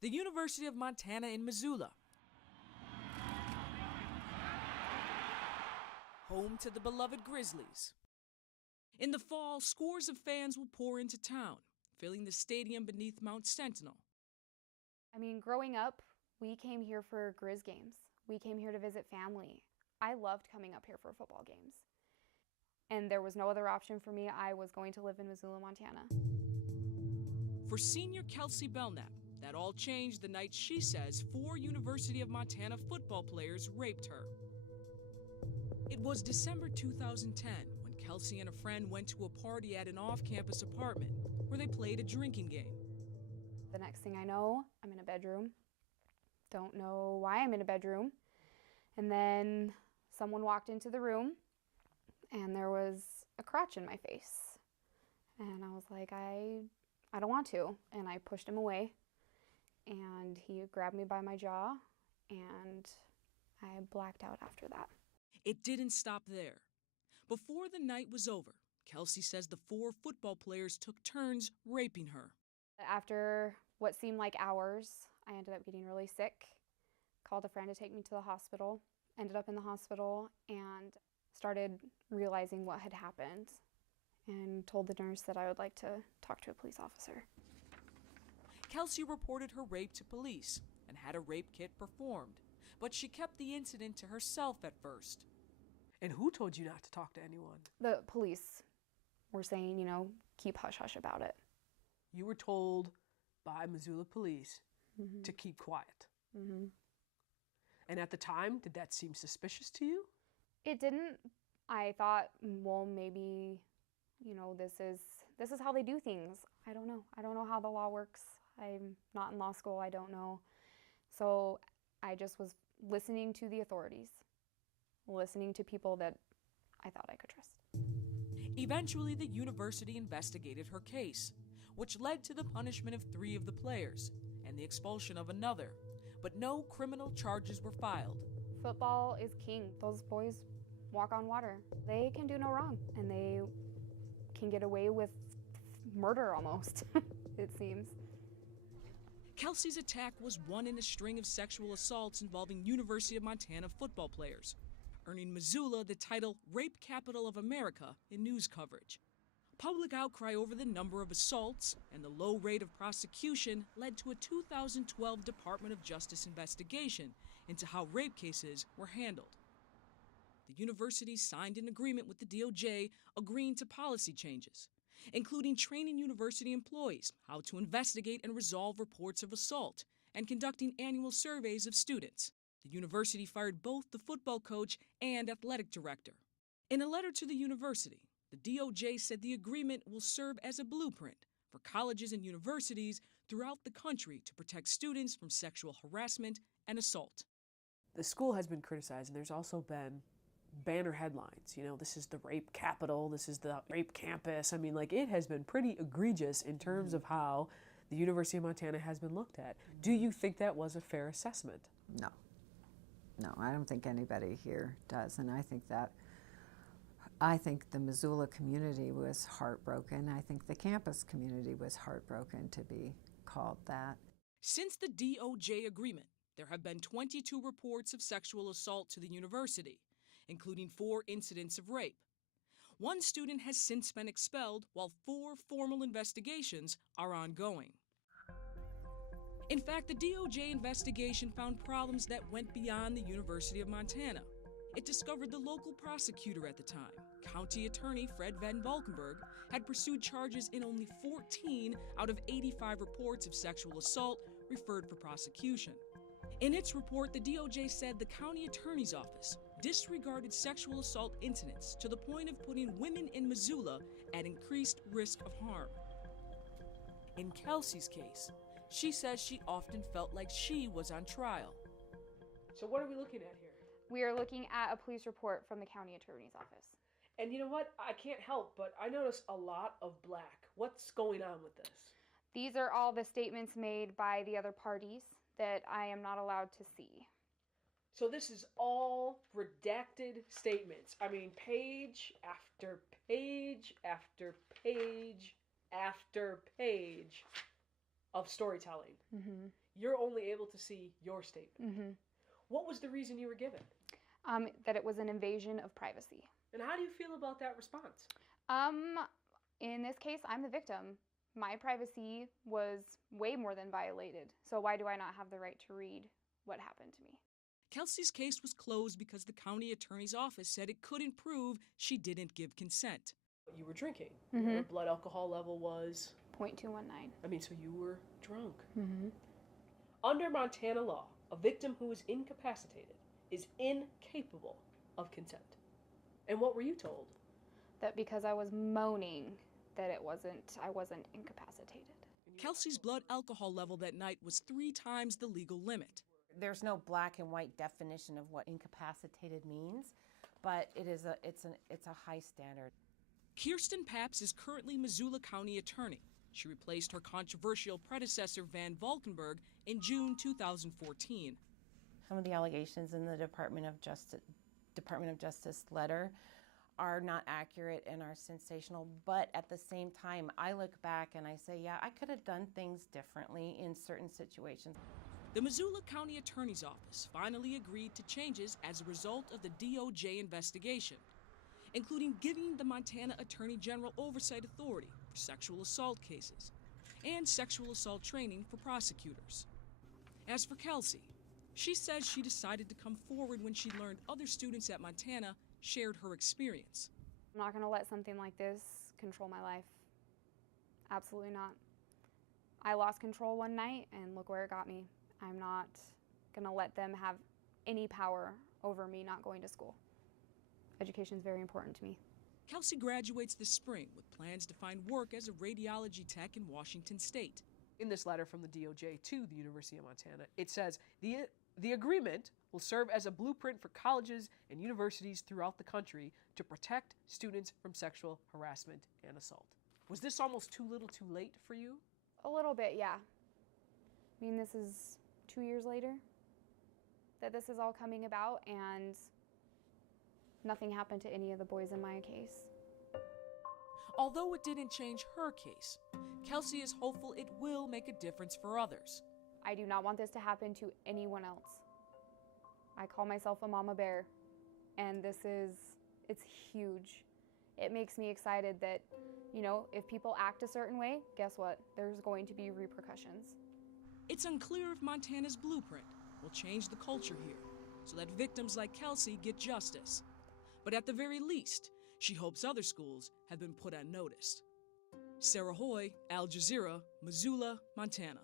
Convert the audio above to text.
the University of Montana in Missoula, home to the beloved Grizzlies. In the fall, scores of fans will pour into town, filling the stadium beneath Mount Sentinel. I mean, growing up, we came here for Grizz games. We came here to visit family. I loved coming up here for football games. And there was no other option for me. I was going to live in Missoula, Montana. For senior Kelsey Belnap, that all changed the night she says 4 University of Montana football players raped her. It was December 2010 when Kelsey and a friend went to a party at an off-campus apartment where they played a drinking game. The next thing I know, I'm in a bedroom. Don't know why I'm in a bedroom. And then someone walked into the room and there was a crotch in my face. And I was like, I don't want to. And I pushed him away. And he grabbed me by my jaw and I blacked out after that. It didn't stop there. Before the night was over, Kelsey says the 4 football players took turns raping her. After what seemed like hours, I ended up getting really sick, called a friend to take me to the hospital, ended up in the hospital, and started realizing what had happened, and told the nurse that I would like to talk to a police officer. Kelsey reported her rape to police and had a rape kit performed, but she kept the incident to herself at first. And who told you not to talk to anyone? The police were saying, keep hush-hush about it. You were told by Missoula police to keep quiet. Mm-hmm. And at the time, did that seem suspicious to you? It didn't. I thought, well, maybe, this is how they do things. I don't know. I don't know how the law works. I'm not in law school. I don't know. So I just was listening to the authorities, listening to people that I thought I could trust. Eventually, the university investigated her case, which led to the punishment of 3 of the players and the expulsion of another, but no criminal charges were filed. Football is king. Those boys walk on water. They can do no wrong, and they can get away with murder almost, it seems. Kelsey's attack was one in a string of sexual assaults involving University of Montana football players, earning Missoula the title Rape Capital of America in news coverage. Public outcry over the number of assaults and the low rate of prosecution led to a 2012 Department of Justice investigation into how rape cases were handled. The university signed an agreement with the DOJ agreeing to policy changes, including training university employees how to investigate and resolve reports of assault and conducting annual surveys of students. The university fired both the football coach and athletic director. In a letter to the university, the DOJ said the agreement will serve as a blueprint for colleges and universities throughout the country to protect students from sexual harassment and assault. The school has been criticized, and there's also been banner headlines. This is the rape capital, this is the rape campus. I mean, it has been pretty egregious in terms of how the University of Montana has been looked at. Do you think that was a fair assessment? No. No, I don't think anybody here does, and I think the Missoula community was heartbroken. I think the campus community was heartbroken to be called that. Since the DOJ agreement, there have been 22 reports of sexual assault to the university, including 4 incidents of rape. 1 student has since been expelled, while 4 formal investigations are ongoing. In fact, the DOJ investigation found problems that went beyond the University of Montana. It discovered the local prosecutor at the time, County Attorney Fred Van Valkenburg, had pursued charges in only 14 out of 85 reports of sexual assault referred for prosecution. In its report, the DOJ said the county attorney's office disregarded sexual assault incidents to the point of putting women in Missoula at increased risk of harm. In Kelsey's case, she says she often felt like she was on trial. So what are we looking at here? We are looking at a police report from the county attorney's office. And you know what? I can't help, but I notice a lot of black. What's going on with this? These are all the statements made by the other parties that I am not allowed to see. So this is all redacted statements. I mean, page after page after page after page of storytelling. Mm-hmm. You're only able to see your statement. Mm-hmm. What was the reason you were given? That it was an invasion of privacy. And how do you feel about that response? In this case, I'm the victim. My privacy was way more than violated. So why do I not have the right to read what happened to me? Kelsey's case was closed because the county attorney's office said it couldn't prove she didn't give consent. You were drinking. Mm-hmm. Your blood alcohol level was? 0.219. I mean, so you were drunk. Mm-hmm. Under Montana law, a victim who is incapacitated is incapable of consent. And what were you told? That because I was moaning, that I wasn't incapacitated. Kelsey's blood alcohol level that night was 3 times the legal limit. There's no black and white definition of what incapacitated means, but it's a high standard. Kirsten Pabst is currently Missoula County Attorney. She replaced her controversial predecessor Van Valkenburg in June 2014. Some of the allegations in the Department of Justice letter are not accurate and are sensational, but at the same time, I look back and I say, yeah, I could have done things differently in certain situations. The Missoula County Attorney's Office finally agreed to changes as a result of the DOJ investigation, including giving the Montana Attorney General oversight authority for sexual assault cases and sexual assault training for prosecutors. As for Kelsey, she says she decided to come forward when she learned other students at Montana shared her experience. I'm not going to let something like this control my life. Absolutely not. I lost control one night and look where it got me. I'm not going to let them have any power over me not going to school. Education is very important to me. Kelsey graduates this spring with plans to find work as a radiology tech in Washington State. In this letter from the DOJ to the University of Montana, it says, the agreement will serve as a blueprint for colleges and universities throughout the country to protect students from sexual harassment and assault. Was this almost too little too late for you? A little bit, yeah. I mean, this is 2 years later that this is all coming about, and nothing happened to any of the boys in my case. Although it didn't change her case, Kelsey is hopeful it will make a difference for others. I do not want this to happen to anyone else. I call myself a mama bear, and it's huge. It makes me excited that, if people act a certain way, guess what? There's going to be repercussions. It's unclear if Montana's blueprint will change the culture here so that victims like Kelsey get justice. But at the very least, she hopes other schools have been put on notice. Sarah Hoy, Al Jazeera, Missoula, Montana.